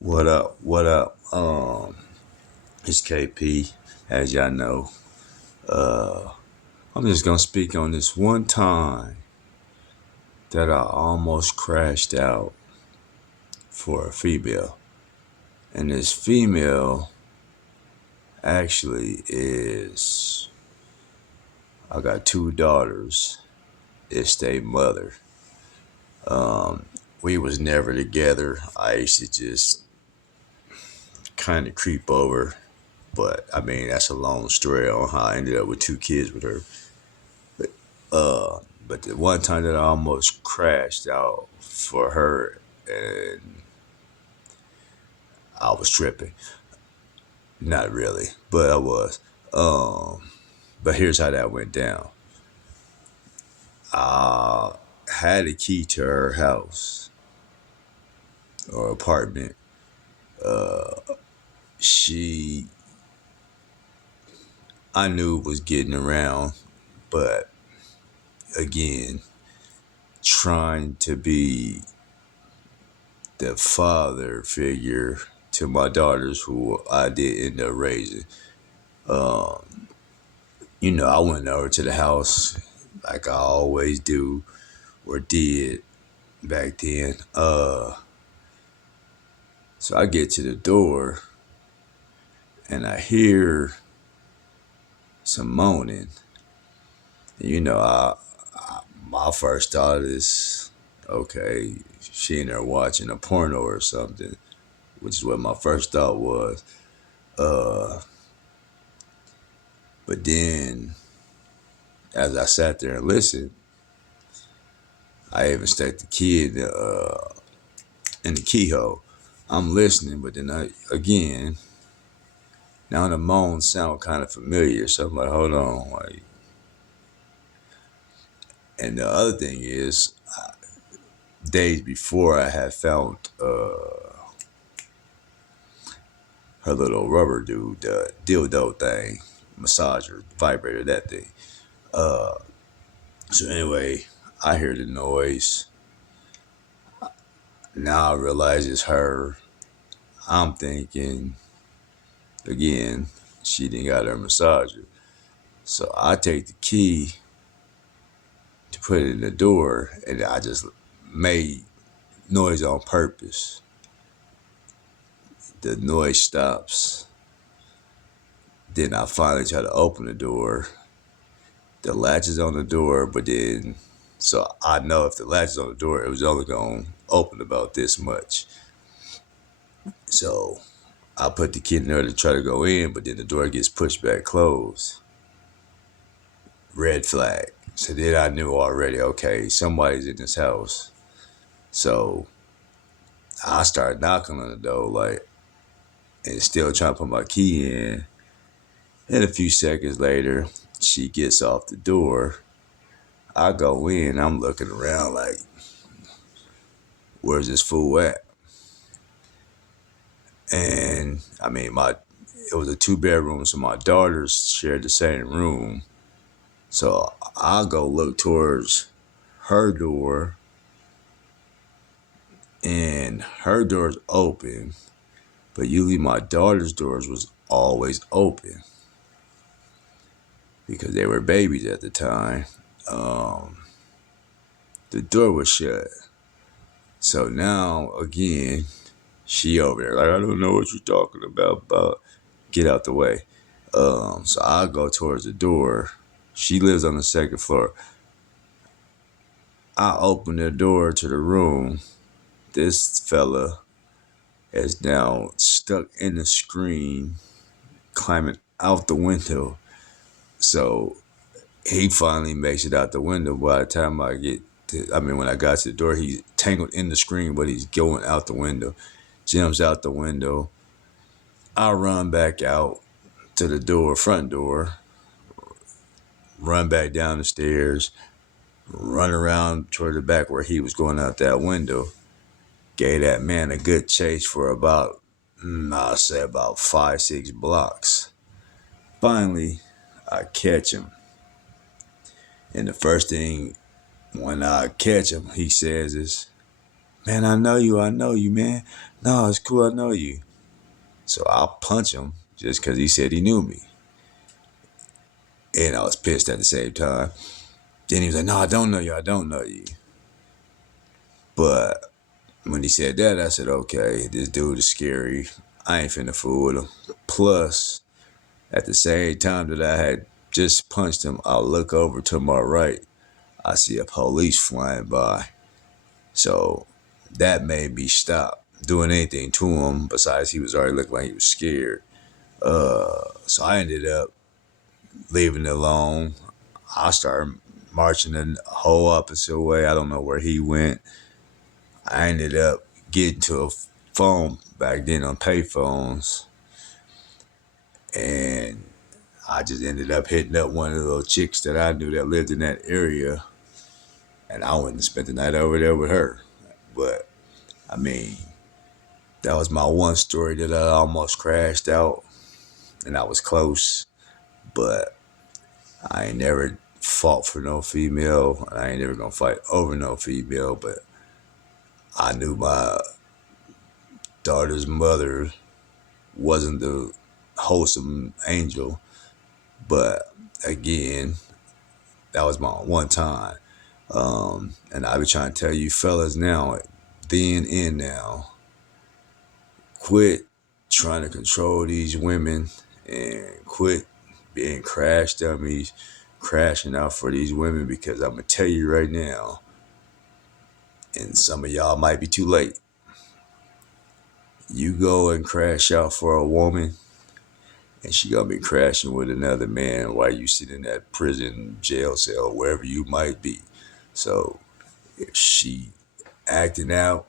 What up? What up? It's KP. As y'all know, I'm just gonna speak on this one time that I almost crashed out for a female, and this female actually is. I got two daughters. It's their mother. We was never together. I used to just kind of creep over, but I mean that's a long story on how I ended up with two kids with her. But the one time that I almost crashed out for her and I was tripping. Not really, but I was. But here's how that went down. I had a key to her house or apartment. She, I knew was getting around, but again, trying to be the father figure to my daughters who I did end up raising. I went over to the house like I always do or did back then. So I get to the door and I hear some moaning. You know, my first thought is, okay, she in there watching a porno or something, which is what my first thought was. Uh, but then as I sat there and listened, I even stuck the key in the keyhole. I'm listening, but then again, now the moans sound kind of familiar, so I'm like, hold on, like. And the other thing is, days before I had found her little rubber dude, the dildo thing, massager, vibrator, that thing. So anyway, I hear the noise. Now I realize it's her. I'm thinking again, she didn't got her massager. So I take the key to put it in the door, and I just made noise on purpose. The noise stops. Then I finally try to open the door. The latch is on the door, but then, so I know if the latch is on the door, it was only going to open about this much. So I put the kid in there to try to go in, but then the door gets pushed back closed. Red flag. So then I knew already, okay, somebody's in this house. So I started knocking on the door, like, and still trying to put my key in. And a few seconds later, she gets off the door. I go in, I'm looking around like, where's this fool at? And I mean, it was a two bedroom, so my daughters shared the same room. So I go look towards her door, and her door's open, but usually my daughter's doors was always open because they were babies at the time. Um, the door was shut. So now again, she over there like, I don't know what you're talking about, but get out the way. So I go towards the door. She lives on the second floor. I open the door to the room. This fella is now stuck in the screen, climbing out the window. So he finally makes it out the window. By the time when I got to the door, he's tangled in the screen, but he's going out the window. Jumps out the window. I run back out to the door, front door, run back down the stairs, run around toward the back where he was going out that window. Gave that man a good chase for about, I'll say about 5, 6 blocks. Finally, I catch him. And the first thing when I catch him, he says is, man, I know you, man. No, it's cool. I know you. So I'll punch him just because he said he knew me. And I was pissed at the same time. Then he was like, no, I don't know you. I don't know you. But when he said that, I said, okay, this dude is scary. I ain't finna fool with him. Plus, at the same time that I had just punched him, I look over to my right. I see a police flying by. So that made me stop doing anything to him. Besides, he was already looking like he was scared. So I ended up leaving it alone. I started marching the whole opposite way. I don't know where he went. I ended up getting to a phone back then on payphones, and I just ended up hitting up one of the little chicks that I knew that lived in that area, and I went and spent the night over there with her. But I mean, that was my one story that I almost crashed out, and I was close, but I ain't never fought for no female. I ain't never gonna fight over no female, but I knew my daughter's mother wasn't the wholesome angel. But again, that was my one time. And I be trying to tell you fellas now, then and now, quit trying to control these women and quit being crash dummies, crashing out for these women because I'm gonna tell you right now, and some of y'all might be too late. You go and crash out for a woman, and she gonna be crashing with another man while you sit in that prison, jail cell, wherever you might be. So if she acting out,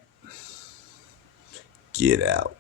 get out.